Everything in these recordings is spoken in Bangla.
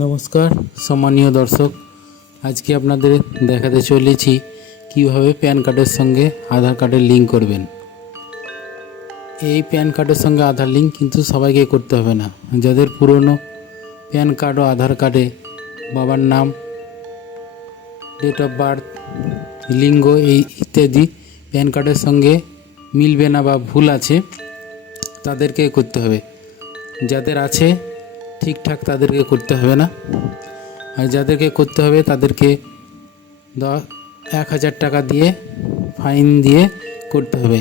নমস্কার সম্মানীয় দর্শক, আজকে আপনাদের দেখাতে চলেছি কিভাবে প্যান কার্ডের সঙ্গে আধার কার্ডের লিঙ্ক করবেন। এই প্যান কার্ডের সঙ্গে আধার লিঙ্ক কিন্তু সবাইকে করতে হবে না। যাদের পুরনো প্যান কার্ড ও আধার কার্ডে বাবার নাম, ডেট অফ বার্থ, লিঙ্গ এই ইত্যাদি প্যান কার্ডের সঙ্গে মিলবে না বা ভুল আছে, তাদেরকে করতে হবে। যাদের আছে ঠিকঠাক তাদেরকে করতে হবে না, আর যাদেরকে করতে হবে তাদেরকে 1,000 টাকা দিয়ে ফাইন দিয়ে করতে হবে।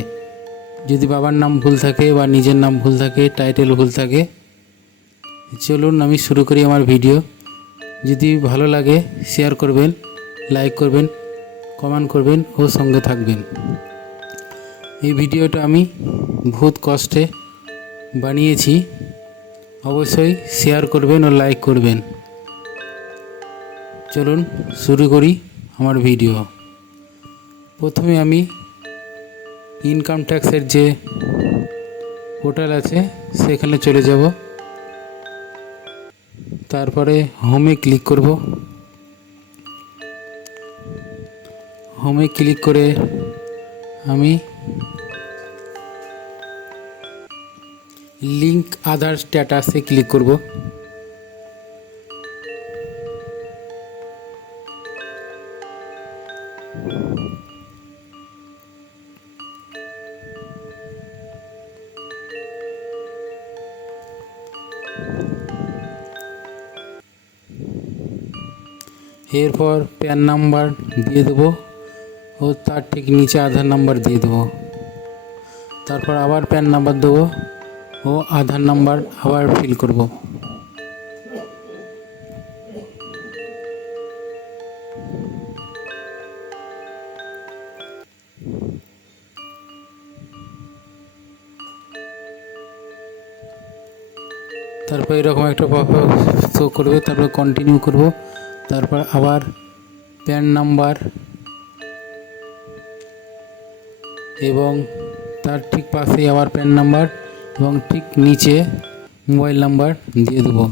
যদি বাবার নাম ভুল থাকে বা নিজের নাম ভুল থাকে, টাইটেল ভুল থাকে। চলুন আমি শুরু করি আমার ভিডিও। যদি ভালো লাগে শেয়ার করবেন, লাইক করবেন, কমেন্ট করবেন ও সঙ্গে থাকবেন। এই ভিডিওটা আমি বহুত কষ্টে বানিয়েছি, অবশ্যই শেয়ার করবেন ও লাইক করবেন। চলুন শুরু করি আমার ভিডিও। প্রথমে আমি ইনকাম ট্যাক্সের যে পোর্টাল আছে সেখানে চলে যাব। তারপরে হোমে ক্লিক করব। হোমে ক্লিক করে আমি লিঙ্ক আধার স্ট্যাটাসে ক্লিক করব। এরপর প্যান নাম্বার দিয়ে দেবো ও তার ঠিক নিচে আধার নাম্বার দিয়ে দেবো। তারপর আবার প্যান নাম্বার দেবো ও আধার নাম্বার আবার ফিল করব। তারপর এরকম একটা পপআপ শো করবে, তারপর কন্টিনিউ করব। তারপর আবার প্যান নাম্বার এবং তার ঠিক পাশেই আবার প্যান নাম্বার এবং ঠিক নিচে মোবাইল নাম্বার দিয়ে দেবো।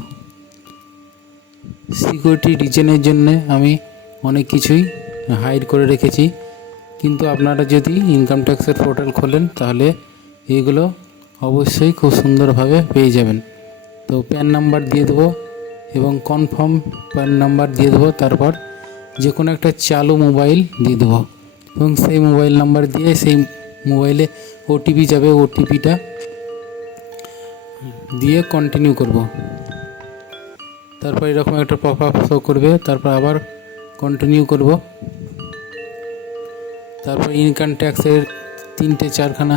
সিকিউরিটি রিজনের জন্য আমি অনেক কিছুই হাইড করে রেখেছি, কিন্তু আপনারা যদি ইনকাম ট্যাক্সের পোর্টাল খোলেন তাহলে এগুলো অবশ্যই খুব সুন্দরভাবে পেয়ে যাবেন। তো প্যান নাম্বার দিয়ে দেবো এবং কনফার্ম প্যান নাম্বার দিয়ে দেবো। তারপর যে কোনো একটা চালু মোবাইল দিয়ে দেবো এবং সেই মোবাইল নাম্বার দিয়ে সেই মোবাইলে ওটিপি যাবে, ওটিপিটা দিয়ে কন্টিনিউ করব। তারপর এরকম একটা পপআপ শো করবে, তারপর আবার কন্টিনিউ করব। তারপর ইনকাম ট্যাক্সের 3-4খানা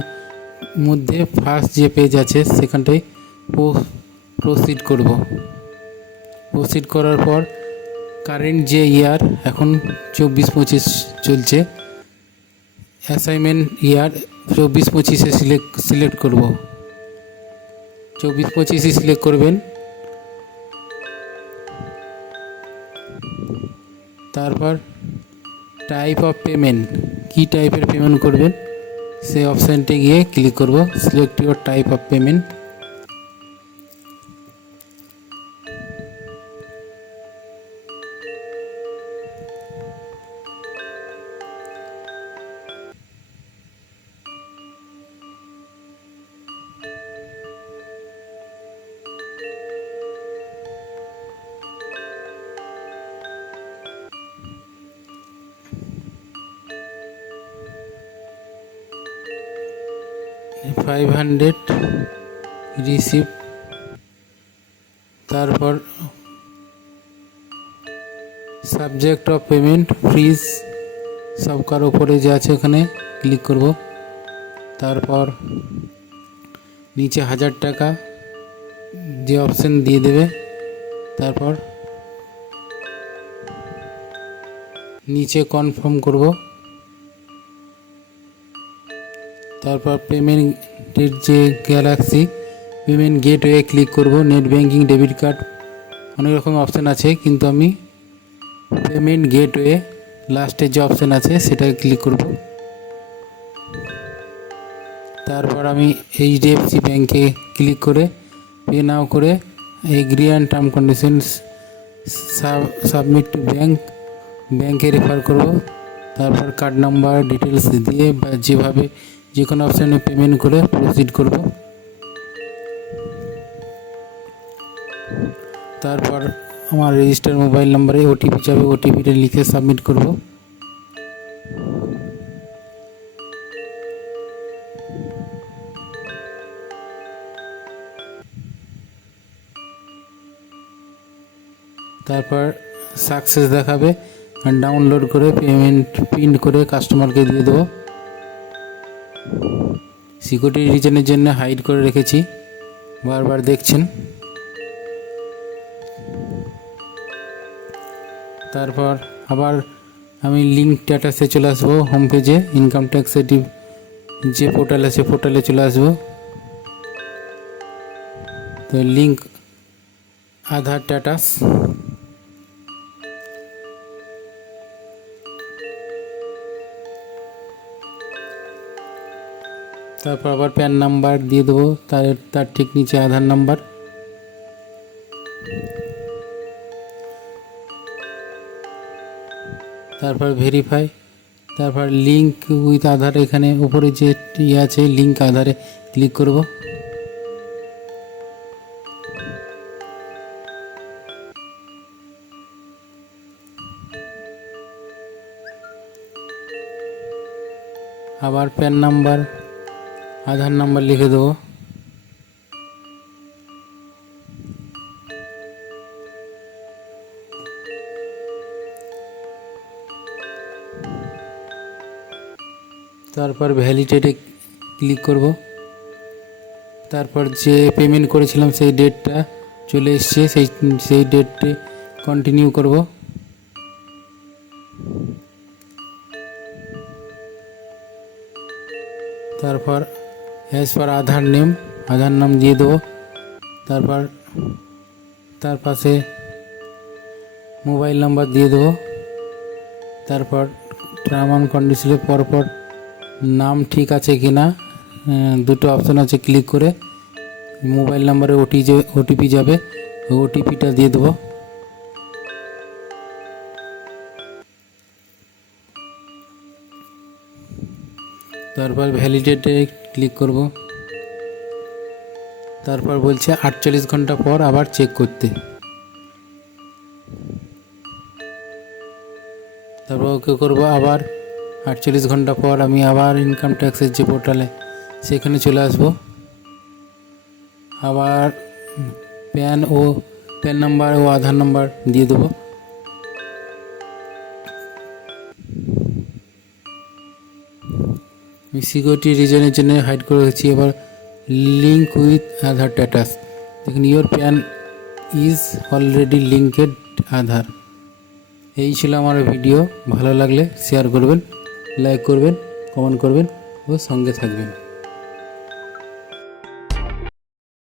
মধ্যে ফার্স্ট যে পেজ আছে সেখানটায় প্রসিড করব। প্রসিড করার পর কারেন্ট যে ইয়ার এখন 24-25 চলছে, অ্যাসাইনমেন্ট ইয়ার 24-25-এ সিলেক্ট করব। 24-25-ই সিলেক্ট করবেন। তারপর টাইপ অফ পেমেন্ট, কী টাইপের পেমেন্ট করবেন সেই অপশানটি গিয়ে ক্লিক করব। Select your type of payment. $500 receive. তারপর সাবজেক্ট অফ পেমেন্ট ফ্রিজ সবকার উপরে যে আছে ওখানে ক্লিক করব। তারপর নিচে 1,000 টাকা যে অপশান দিয়ে দেবে, তারপর নিচে কনফার্ম করব। তারপর পেমেন্টের যে গ্যালাক্সি পেমেন্ট গেটওয়ে ক্লিক করব। নেট ব্যাঙ্কিং, ডেবিট কার্ড, অনেক রকম অপশান আছে, কিন্তু আমি পেমেন্ট গেটওয়ে লাস্টের যে অপশান আছে সেটাকে ক্লিক করব। তারপর আমি HDFC ব্যাঙ্কে ক্লিক করে পে নাও করে agri and term conditions submit to ব্যাংকে রেফার করব। তারপর কার্ড নাম্বার ডিটেলস দিয়ে বা যেভাবে যে কোনো অপশানে পেমেন্ট করে প্রসিড করব। তারপর আমার রেজিস্টার মোবাইল নাম্বারে ওটিপি যাবে, ওটিপিটা লিখে সাবমিট করব। তারপর সাকসেস দেখাবে, ডাউনলোড করে পেমেন্ট প্রিন্ট করে কাস্টমারকে দিয়ে দেবো। সিকিউরিটি রিজনের জন্য হাইড করে রেখেছি, বারবার দেখছেন। তারপর আবার আমি লিঙ্ক স্ট্যাটাসে চলে আসবো, হোম পেজে ইনকাম ট্যাক্সের যে পোর্টাল আছে পোর্টালে চলে আসবো। তো লিঙ্ক আধার স্ট্যাটাস, তারপর আবার প্যান নাম্বার দিয়ে দেবো, তার ঠিক নিচে আধার নাম্বার। তারপর ভেরিফাই, তারপর লিঙ্ক উইথ আধার, এখানে উপরে যে ইয়ে আছে লিঙ্ক আধারে ক্লিক করব। আবার প্যান নাম্বার আধার নাম্বার লিখে দেবো। তারপর ভ্যালিডেটে ক্লিক করব। তারপর যে পেমেন্ট করেছিলাম সেই ডেটটা চলে এসছে, সেই ডেটে কন্টিনিউ করব। তারপর অ্যাজ পার আধার নাম দিয়ে দেবো। তারপর তার পাশে মোবাইল নাম্বার দিয়ে দেবো। তারপর টার্ম অ্যান্ড কন্ডিশনের পরপর নাম ঠিক আছে কি না দুটো অপশান আছে, ক্লিক করে মোবাইল নাম্বারে ওটিপি যাবে, ওটিপিটা দিয়ে দেবো। তারপর ভ্যালিডেটে ক্লিক করব। তারপর বলছে 48 ঘন্টা পর আবার চেক করতে। তারপর ওকে করব। আবার 48 ঘন্টা পর আমি আবার ইনকাম ট্যাক্সের যে পোর্টালে সেখানে চলে আসব। আবার প্যান নাম্বার ও আধার নাম্বার দিয়ে দেবো। আমি সিকিউরিটি রিজনের জন্য হাইড করে রেখেছি। এবার লিঙ্ক উইথ আধার স্ট্যাটাস, দেখুন your PAN is already linked Aadhaar. এই ছিল আমার ভিডিও, ভালো লাগলে শেয়ার করবেন, লাইক করবেন, কমেন্ট করবেন ও সঙ্গে থাকবেন।